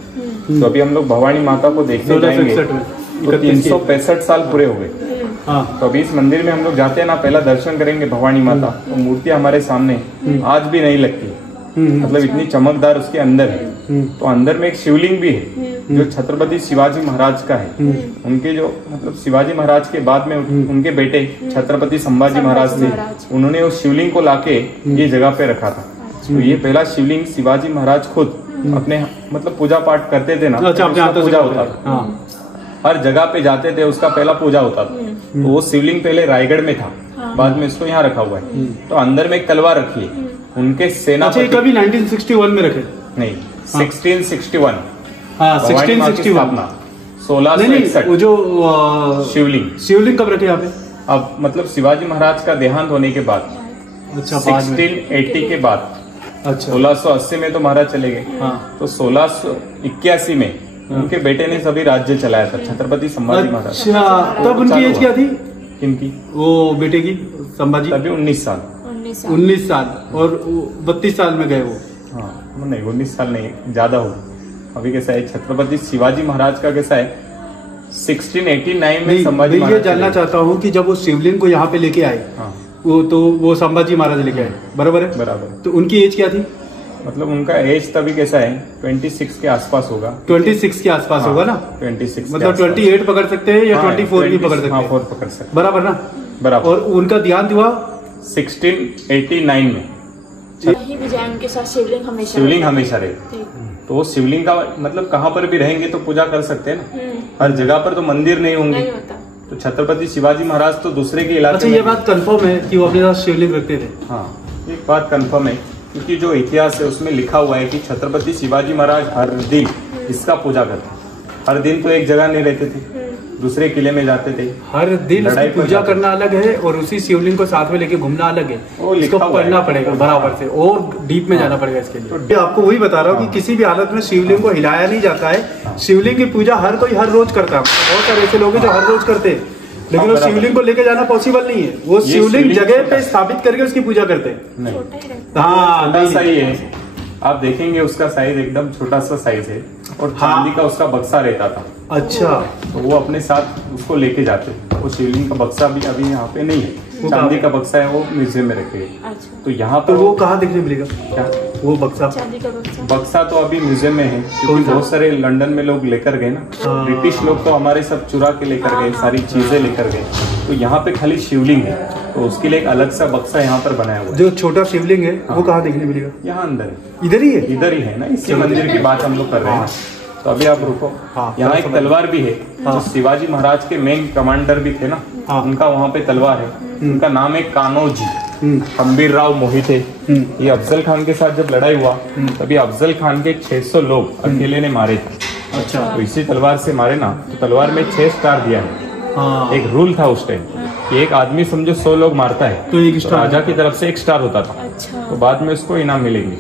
तो अभी हम लोग भवानी माता को देखने जाएंगे तो 365 साल पूरे हो गए। हाँ। तो अभी इस मंदिर में हम लोग जाते हैं ना, पहला दर्शन करेंगे भवानी माता। तो मूर्ति हमारे सामने आज भी नहीं लगती, मतलब इतनी चमकदार उसके अंदर है। तो अंदर में एक शिवलिंग भी है जो छत्रपति शिवाजी महाराज का है। उनके जो मतलब शिवाजी महाराज के बाद में उनके बेटे छत्रपति संभाजी महाराज थे, उन्होंने उस शिवलिंग को लाके ये जगह पे रखा था। तो ये पहला शिवलिंग शिवाजी महाराज खुद अपने मतलब पूजा पाठ करते थे ना, पूजा होता था। हर जगह पे जाते थे, उसका पहला पूजा होता था। तो वो शिवलिंग पहले रायगढ़ में था, बाद में इसको यहाँ रखा हुआ है। तो अंदर में एक तलवार रखी है उनके सेनापति। कभी 1961 में रखे? नहीं, 1661। हाँ, 1661। 1661 वो जो शिवलिंग कब रखे यहाँ पे? अब मतलब शिवाजी महाराज का देहांत होने के बाद। अच्छा, 1680 के बाद। अच्छा। 1680 में तो महाराज चले गए। हाँ। तो 1681 में उनके बेटे ने सभी राज्य चलाया था, छत्रपति संभाजी महाराज। अच्छा, तब उनकी एज क्या थी? किनकी? वो बेटे की, संभाजी। तभी 19 साल। 19 साल। और 32 साल में गए वो। हाँ, नहीं 19 साल नहीं, ज्यादा हो। अभी कैसा है छत्रपति शिवाजी महाराज का कैसा है 1689 में संभाजी महाराज। ये जानना चाहता हूँ कि जब वो शिवलिंग को यहाँ पे लेके आए, वो संभाजी महाराज लेके आए, बराबर है? बराबर। तो उनकी एज क्या थी? मतलब उनका एज तभी कैसा है 26 के आसपास होगा। 26 के आसपास होगा ना? 26 मतलब 28 पकड़ सकते हैं या 24 भी पकड़ सकते हैं? 4 पकड़ सकते हैं, बराबर ना? बराबर। और उनका देहांत हुआ 1689 में। यही भी जाए उनके साथ शिवलिंग हमेशा रहे। तो वो शिवलिंग का मतलब कहाँ पर भी रहेंगे तो पूजा कर सकते हैं ना। हर जगह पर तो मंदिर नहीं होंगे। तो छत्रपति शिवाजी महाराज तो दूसरे के इलाके में। ये बात कंफर्म है कि वो अपने साथ शिवलिंग रखते थे? हाँ, एक बात कंफर्म है क्योंकि जो इतिहास है उसमें लिखा हुआ है कि छत्रपति शिवाजी महाराज हर दिन इसका पूजा करते। हर दिन तो एक जगह नहीं रहते थे, दूसरे किले में जाते थे। हर दिन पूजा करना अलग है और उसी शिवलिंग को साथ में लेके घूमना अलग है। इसको पढ़ना पड़ेगा बराबर से और डीप में जाना पड़ेगा इसके लिए। तो आपको वही बता रहा हूँ कि किसी भी हालत में शिवलिंग को हिलाया नहीं जाता है। शिवलिंग की पूजा हर कोई हर रोज करता है। बहुत सारे ऐसे लोग हैं जो हर रोज करते हैं, लेकिन वो शिवलिंग को लेके जाना पॉसिबल नहीं है। वो शिवलिंग जगह पे स्थापित करके उसकी पूजा करते हैं। हाँ, सही है। आप देखेंगे उसका साइज एकदम छोटा सा साइज है और चांदी का उसका बक्सा रहता था। अच्छा। तो वो अपने साथ उसको लेके जाते। वो शिवलिंग का बक्सा भी अभी यहाँ पे नहीं है, चांदी का बक्सा है, वो म्यूजियम में रखे। अच्छा। तो यहाँ पर वो कहाँ देखने मिलेगा? क्या वो बक्सा? चांदी का बक्सा तो अभी म्यूजियम में है क्योंकि बहुत सारे लंदन में लोग लेकर गए ना। ब्रिटिश लोग तो हमारे सब चुरा के लेकर गए, सारी चीजें लेकर गए। तो यहाँ पे खाली शिवलिंग है, तो उसके लिए एक अलग सा बक्सा यहाँ पर बनाया हुआ है। जो छोटा शिवलिंग है वो कहाँ देखने मिलेगा? यहाँ अंदर है। इधर ही है? इधर ही है ना, इसी मंदिर की बात हम लोग कर रहे हैं। तो अभी आप रुको। यहाँ एक तलवार भी है। जो शिवाजी महाराज के मेन कमांडर भी थे ना, उनका वहाँ पे तलवार है। उनका नाम है कान्होजी खंबीरराव मोहिते। ये अफजल खान के साथ जब लड़ाई हुआ तभी अफजल खान के 600 लोग अकेले ने मारे थे। अच्छा। तो इसी तलवार से मारे ना, तो तलवार में 6 स्टार दिया है। एक रूल था उस टाइम कि एक आदमी समझो 100 लोग मारता है तो एक राजा की तरफ से 1 स्टार होता था। अच्छा। तो बाद में उसको इनाम मिलेंगे।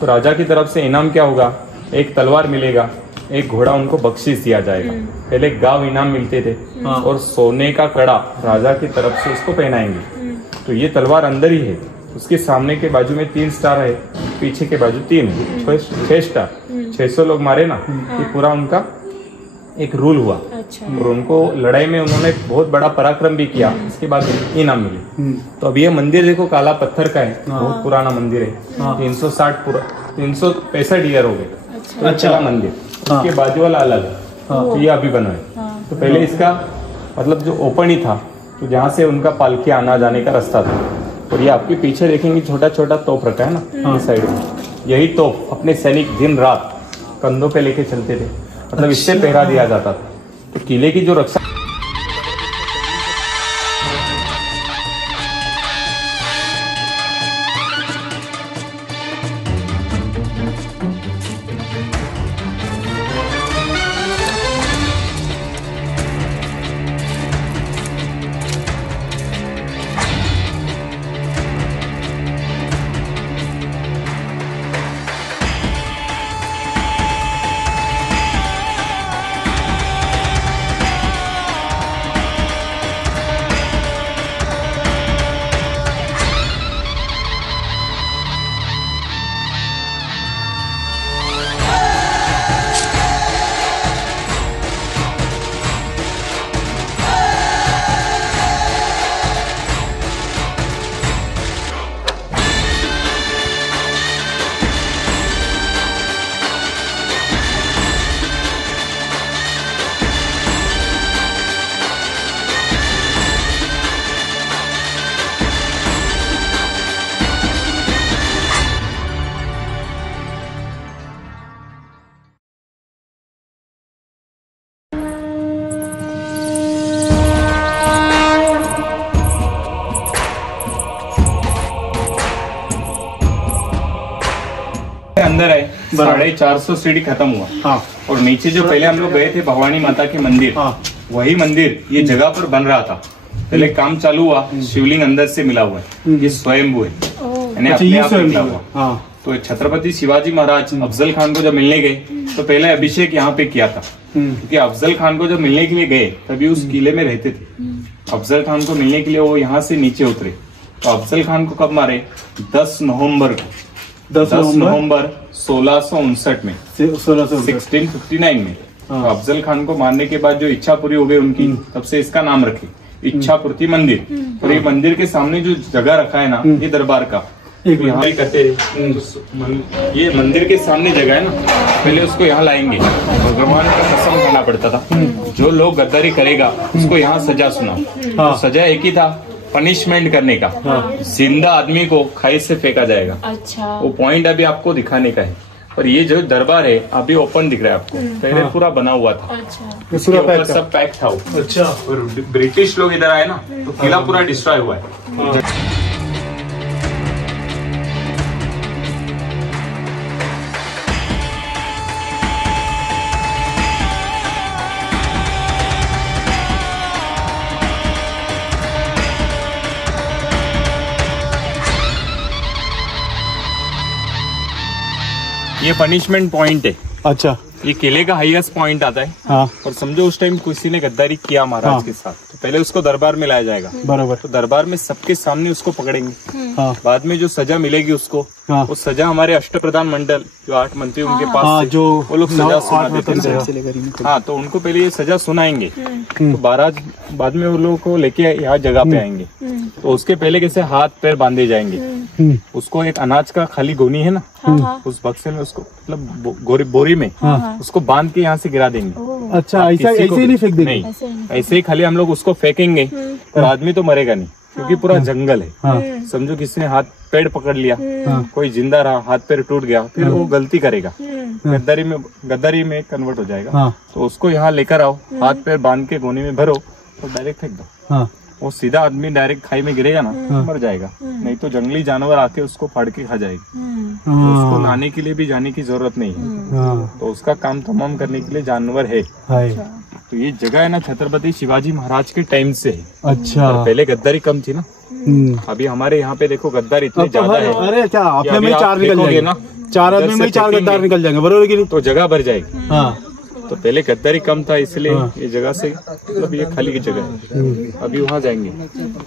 तो राजा की तरफ से इनाम क्या होगा? एक तलवार मिलेगा, एक घोड़ा उनको बख्शिश दिया जाएगा। पहले गांव इनाम मिलते थे और सोने का कड़ा राजा की तरफ से उसको पहनाएंगे। तो ये तलवार अंदर ही है उसके सामने के बाजू में 3 स्टार है, पीछे के बाजू 3 है, 6 स्टार। 600 लोग मारे ना, ये पूरा उनका एक रूल हुआ। अच्छा। और उनको लड़ाई में उन्होंने बहुत बड़ा पराक्रम भी किया, इसके बाद इनाम मिले। तो अब ये मंदिर देखो काला पत्थर का है, बहुत पुराना मंदिर है। 365 ईयर हो गए। अच्छा मंदिर, उसके बाजू वाला अलग है, तो ये अभी बना है। तो पहले इसका मतलब जो ओपन ही था, तो जहाँ से उनका पालकी आना जाने का रास्ता था। और ये आपके पीछे देखेंगे छोटा छोटा तोप रखा है ना इस साइड में, यही तोप अपने सैनिक दिन रात कंधों पे लेके चलते थे, मतलब इससे पहरा दिया जाता था। तो किले की जो रक्षा अंदर है, 450 सीढ़ी खत्म हुआ। हाँ। और नीचे जो पहले हम लोग गए थे भवानी माता के मंदिर, वही मंदिर ये जगह पर बन रहा था। पहले काम चालू हुआ, शिवलिंग अंदर से मिला हुआ है, ये स्वयंभू है, यानी अपने आप निकला हुआ। तो छत्रपति शिवाजी महाराज अफजल खान को जब मिलने गए तो पहले अभिषेक यहाँ पे किया था, क्योंकि अफजल खान को जब मिलने के लिए गए तभी उस किले में रहते थे। अफजल खान को मिलने के लिए वो यहाँ से नीचे उतरे। तो अफजल खान को कब मारे? 10 नवंबर को, 10 नवंबर 1659 में, 1659 में। तो अफजल खान को मारने के बाद जो इच्छा पूरी हो गई उनकी, तब से इसका नाम रखे इच्छा पूर्ति मंदिर। और ये मंदिर के सामने जो जगह रखा है ना, ये दरबार का, यहाँ करते ये मंदिर के सामने जगह है ना, पहले उसको यहाँ लाएंगे। भगवान का कसम खाना पड़ता था, जो लोग गद्दारी करेगा उसको यहाँ सजा सुना। तो सजा एक ही था, पनिशमेंट करने का, जिंदा आदमी को खाई से फेंका जाएगा। अच्छा। वो पॉइंट अभी आपको दिखाने का है। और ये जो दरबार है अभी ओपन दिख रहा है आपको, पहले पूरा बना हुआ था। अच्छा। पूरा सब पैक था वो। अच्छा। और ब्रिटिश लोग इधर आए ना, तो किला पूरा डिस्ट्रॉय हुआ है। ये पनिशमेंट पॉइंट है। अच्छा। ये किले का हाईएस्ट पॉइंट आता है। हाँ। और समझो उस टाइम किसी ने गद्दारी किया महाराज के साथ, तो पहले उसको दरबार में लाया जाएगा। बराबर। तो दरबार में सबके सामने उसको पकड़ेंगे। हाँ। बाद में जो सजा मिलेगी उसको, वो सजा हमारे अष्टप्रधान मंडल जो 8 मंत्री उनके पास जो वो लोग सजा सुना देते हैं। हाँ, तो उनको पहले ये सजा सुनाएंगे, तो बाद में वो लोगों को लेके यहाँ जगह पे आएंगे। तो उसके पहले कैसे हाथ पैर बांधे जाएंगे। उसको एक अनाज का खाली गोनी है ना, उस बक्से में उसको मतलब बोरी में उसको बांध के यहाँ से गिरा देंगे। अच्छा, ऐसा ऐसे ही नहीं फेंक देंगे? नहीं, ऐसे ही खाली हम लोग उसको फेंकेंगे, तो आदमी तो मरेगा नहीं, क्योंकि पूरा जंगल है। समझो किसी ने हाथ पैर पकड़ लिया, कोई जिंदा रहा, हाथ पैर टूट गया, फिर वो गलती करेगा, गद्दारी में कन्वर्ट हो जाएगा। तो उसको यहाँ लेकर आओ, हाथ पैर बांध के गोनी में भरो, तो डायरेक्ट फेंक दो। वो सीधा आदमी डायरेक्ट खाई में गिरेगा ना, मर जाएगा। नहीं तो जंगली जानवर आके उसको फाड़ के खा जाएगी। तो उसको लाने के लिए भी जाने की जरूरत नहीं है, तो उसका काम तमाम करने के लिए जानवर है। तो ये जगह है ना छत्रपति शिवाजी महाराज के टाइम से है। अच्छा। पहले गद्दारी कम थी ना, अभी हमारे यहाँ पे देखो गद्दार इतने ज्यादा है। अरे क्या अपने में 4 निकल जाएंगे ना, 4 आदमी में 4 गद्दार निकल जाएंगे, बरोबर की नहीं? तो जगह भर जाएगी। तो पहले गद्दारी कम था, इसलिए ये जगह से मतलब ये खाली की जगह है। अभी वहाँ जाएंगे,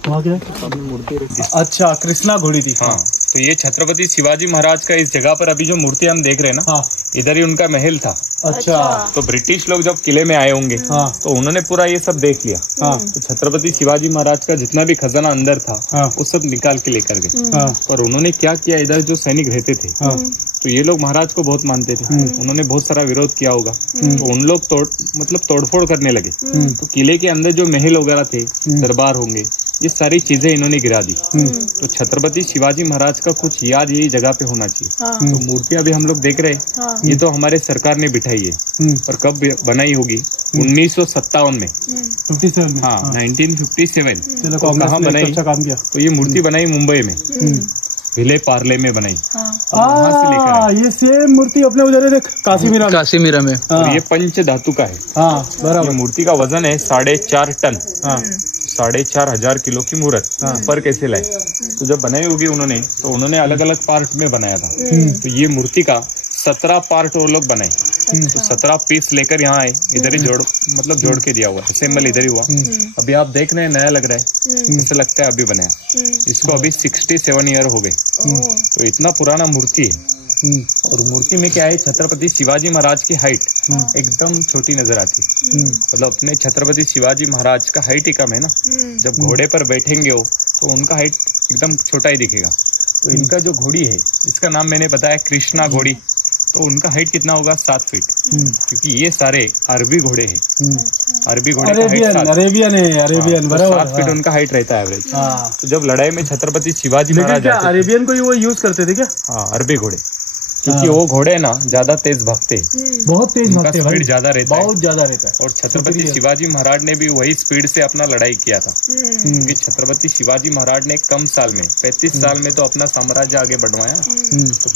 वहाँ क्या मूर्ति। अच्छा, कृष्णा घोड़ी थी। हाँ, तो ये छत्रपति शिवाजी महाराज का इस जगह पर अभी जो मूर्ति हम देख रहे हैं ना, इधर ही उनका महल था। अच्छा, तो ब्रिटिश लोग जब किले में आए होंगे तो उन्होंने पूरा ये सब देख लिया। तो छत्रपति शिवाजी महाराज का जितना भी खजाना अंदर था वो सब निकाल के लेकर गए। पर उन्होंने क्या किया, इधर जो सैनिक रहते थे तो ये लोग महाराज को बहुत मानते थे, उन्होंने बहुत सारा विरोध किया होगा, तो उन लोग तोड़फोड़ करने लगे। तो किले के अंदर जो महल वगैरह थे, दरबार होंगे, ये सारी चीजें इन्होंने गिरा दी। तो छत्रपति शिवाजी महाराज का कुछ याद यही जगह पे होना चाहिए। तो मूर्ति अभी हम लोग देख रहे हैं, ये तो हमारे सरकार ने बिठाई है, पर कब बनाई होगी? 1957 में। 57 में? हाँ, 1957। तो कहाँ बनाई? अच्छा काम किया। तो ये मूर्ति बनाई मुंबई में, विले पार्ले में बनाई। ये सेम मूर्ति अपने उधर काशीमीरा में। और ये पंच धातु का है। बराबर। ये मूर्ति का वजन है 4.5 टन। 4,500 किलो की मूर्त पर कैसे लाए? तो जब बनाई होगी उन्होंने, तो उन्होंने अलग अलग पार्ट में बनाया था। तो ये मूर्ति का 17 पार्ट वो लोग बनाए। तो 17 पीस लेकर यहाँ आए, इधर ही जोड़ के दिया हुआ, असेंबल इधर ही हुआ। अभी आप देख रहे हैं, नया लग रहा है, ऐसा लगता है अभी बनाया। इसको अभी 67 ईयर हो गए। तो इतना पुराना मूर्ति है। और मूर्ति में क्या है, छत्रपति शिवाजी महाराज की हाइट एकदम छोटी नजर आती है। मतलब अपने छत्रपति शिवाजी महाराज का हाइट ही कम है ना। जब घोड़े पर बैठेंगे वो, तो उनका हाइट एकदम छोटा ही दिखेगा। तो इनका जो घोड़ी है, इसका नाम मैंने बताया कृष्णा घोड़ी। तो उनका हाइट कितना होगा? 7 फीट, क्योंकि ये सारे अरबी घोड़े हैं। अरबी घोड़े का हाइट 7 फीट उनका हाइट रहता है एवरेज। तो जब लड़ाई में छत्रपति शिवाजी महाराज अरेबियन को वो यूज करते थे क्या? हाँ, अरबी घोड़े, क्योंकि वो घोड़े ना ज्यादा तेज भागते, बहुत तेज भागते हैं, स्पीड ज्यादा रहता है, बहुत ज्यादा रहता है। और छत्रपति शिवाजी महाराज ने भी वही स्पीड से अपना लड़ाई किया था। क्योंकि छत्रपति शिवाजी महाराज ने कम साल में, 35 साल में तो अपना साम्राज्य आगे बढ़वाया। तो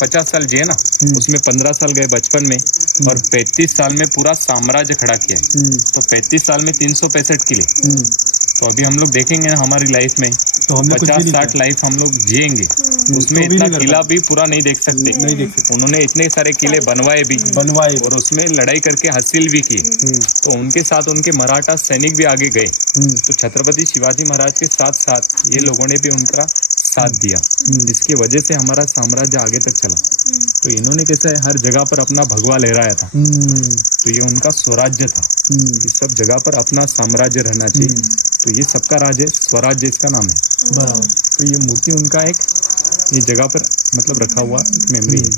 50 साल जिए ना, उसमें 15 साल गए बचपन में, और 35 साल में पूरा साम्राज्य खड़ा किया। तो 35 साल में 365 किले। तो अभी हम लोग देखेंगे हमारी लाइफ में तो 50-60 लाइफ हम लोग जिएंगे, उसमें इतना किला भी पूरा नहीं देख सकते। उन्होंने इतने सारे किले बनवाए और उसमें लड़ाई करके हासिल भी किए। तो उनके साथ उनके मराठा सैनिक भी आगे गए। तो छत्रपति शिवाजी महाराज के साथ साथ ये लोगों ने भी उनका साथ दिया, जिसकी वजह से हमारा साम्राज्य आगे तक चला। तो इन्होंने कैसा है, हर जगह पर अपना भगवा लहराया था। तो ये उनका स्वराज्य था, इस सब जगह पर अपना साम्राज्य रहना चाहिए। तो ये सबका राज्य, स्वराज्य इसका नाम है। तो ये मूर्ति उनका एक ये जगह पर मतलब रखा हुआ मेमोरी है।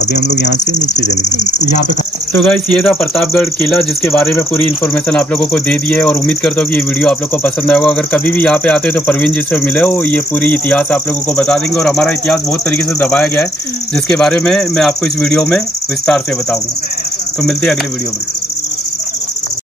अभी हम लोग यहाँ से नीचे चलेंगे यहाँ पे। तो गाइस, ये था प्रतापगढ़ किला, जिसके बारे में पूरी इन्फॉर्मेशन आप लोगों को दे दी है। और उम्मीद करता हूँ कि ये वीडियो आप लोग को पसंद आएगा। अगर कभी भी यहाँ पे आते हैं तो परवीन जी से मिले हो, ये पूरी इतिहास आप लोगों को बता देंगे। और हमारा इतिहास बहुत तरीके से दबाया गया है, जिसके बारे में मैं आपको इस वीडियो में विस्तार से बताऊंगा। तो मिलते हैं अगले वीडियो में।